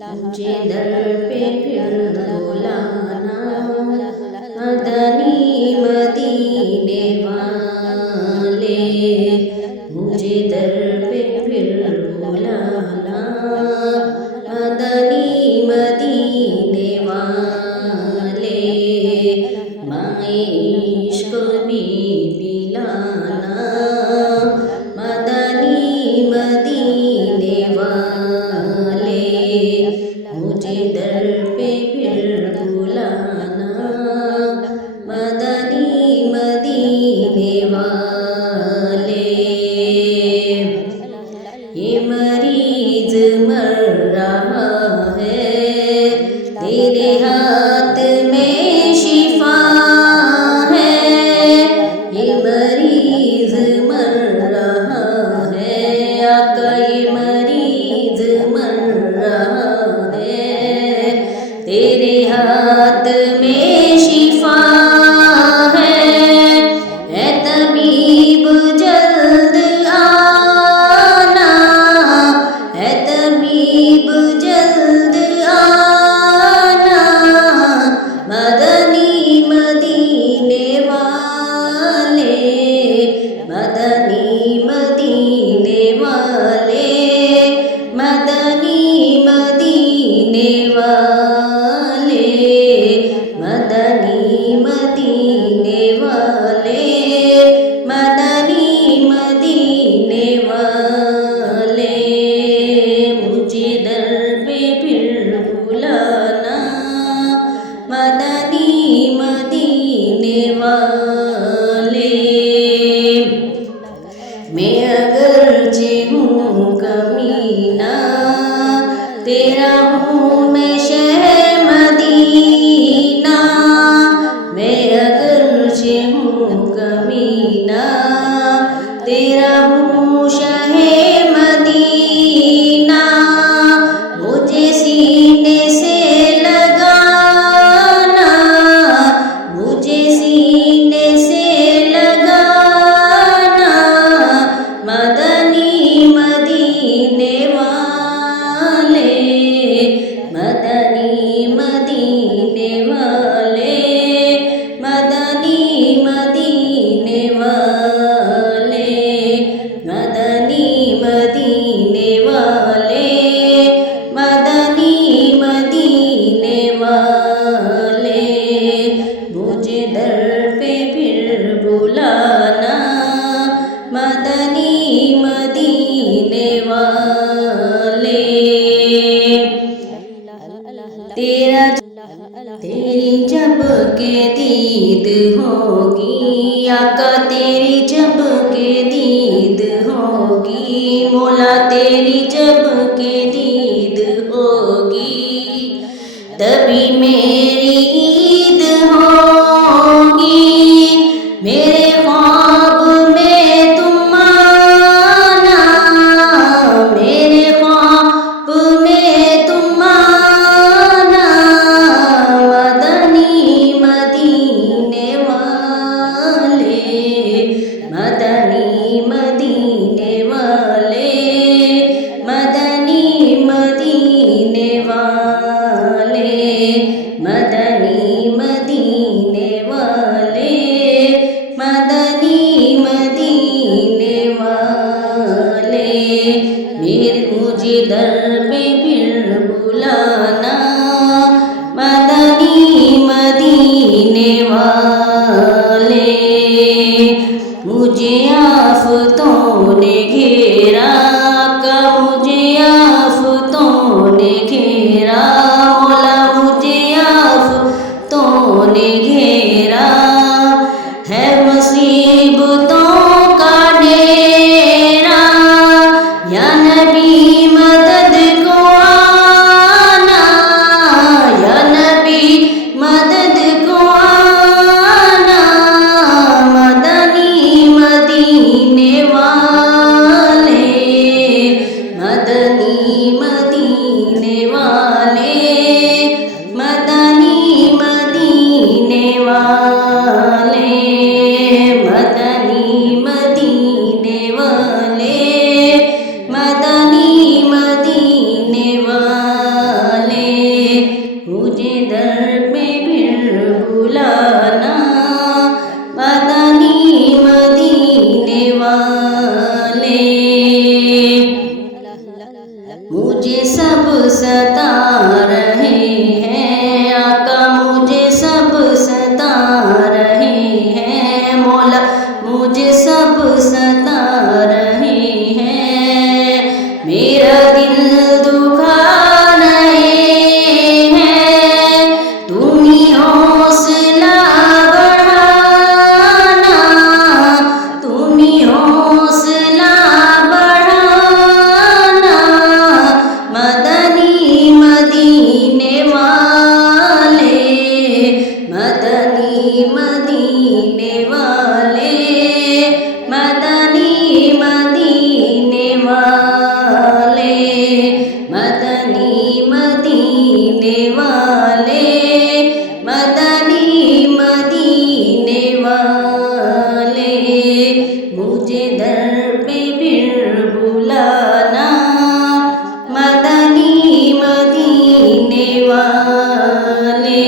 मुझे दर पे फिर बुलाना, मदनी मदीने वाले। मुझे दर पे फिर बुलाना, मदनी मदीने वाले। माए इश्क भी पिलाना, मदनी मदीने वाले। मुझे दर पे फिर बुलाना, मदनी मदीने वाले। ये मरीज मर रहा है, तेरे हाथ में शिफा है। ये मरीज मर रहा है, आका ये मरीज मर रहा है, तेरे हाथ में शिफा है। ऐ तबीब जल्द आना, ऐ तबीब जल्द आना, मदनी मदीने वाले। मदनी मदीने वाले, मदनी मदीने वाले, मदनी मदीने वाले, मदनी मदीने वाले। मुझे दर पे फिर बुलाना, मदनी मदीने वाले। मैं अगरचे हूँ कमीना, तेरा हूँ मैं शहर मदीना। मैं अगरचे हूँ कमीना, तेरा हूँ शहर मदीना। मुझे सीने से लगाना, मुझे सीने से लगाना, मदनी मदीने वाले। मदनी मदीने वाले, मदनी मदीने वाले, मदनी मदीने वाले, मदनी मदीने वाले। मुझे दर पे फिर बुलाना, मदनी मदीने वाले। तेरी जब के दीद होगी आका, तेरी जब के दीद होगी मौला, तेरी जब के दीद होगी, तभी मेरी ईद होगी। मेरे ख्वाब में तुम आना, मेरे ख्वाब में तुम आना, मदनी मदीने वाले। मदनी मदीने वाले, मदनी मदीने वाले, मदनी मदीने वाले, मदनी मदीने वाले। मुझे दर पे फिर बुलाना, मदनी मदीने वाले। मुझे आफतों ने घेरा, का मुझे आफतों ने घेरा, मौला मुझे आफतों ने घेरा। है मुसीबतों का डेरा, या नबी मदद को आना, या नबी मदद को आना, मदनी मदीने वाले, मदनी मदीने वाले, मुझे सब सता रहे हैं आका, मुझे सब सता रहे हैं मौला, मुझे सब सता रहे हैं। मेरा दिल दुखा रहे हैं, तुम ही हौसला बढ़ाना, तुम ही हौसला बढ़ाना। मदनी मदीने वाले, मदनी मदीने वाले, मदनी मदीने वाले, मदनी मदीने वाले, मदनी मदीने वाले। मुझे दर पे फिर बुलाना, मदनी मदीने वाले।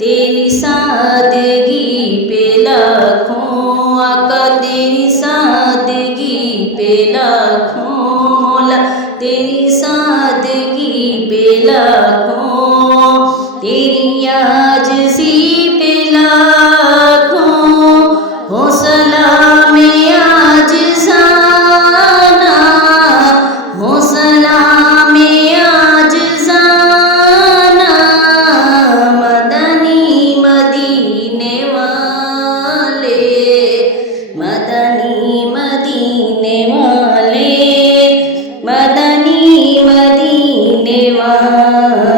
तेरी सादगी पे लाखों आका, तेरी सादगी पे लाखों मौला, तेरी सादगी पे लाखों, तेरी आजिज़ी पे लाखों। हौसला में आजिज़ाना, हौसला में आजिज़ाना। मदनी मदीने वाले, मदनी मदीने वाले, मदनी मदीने वाले।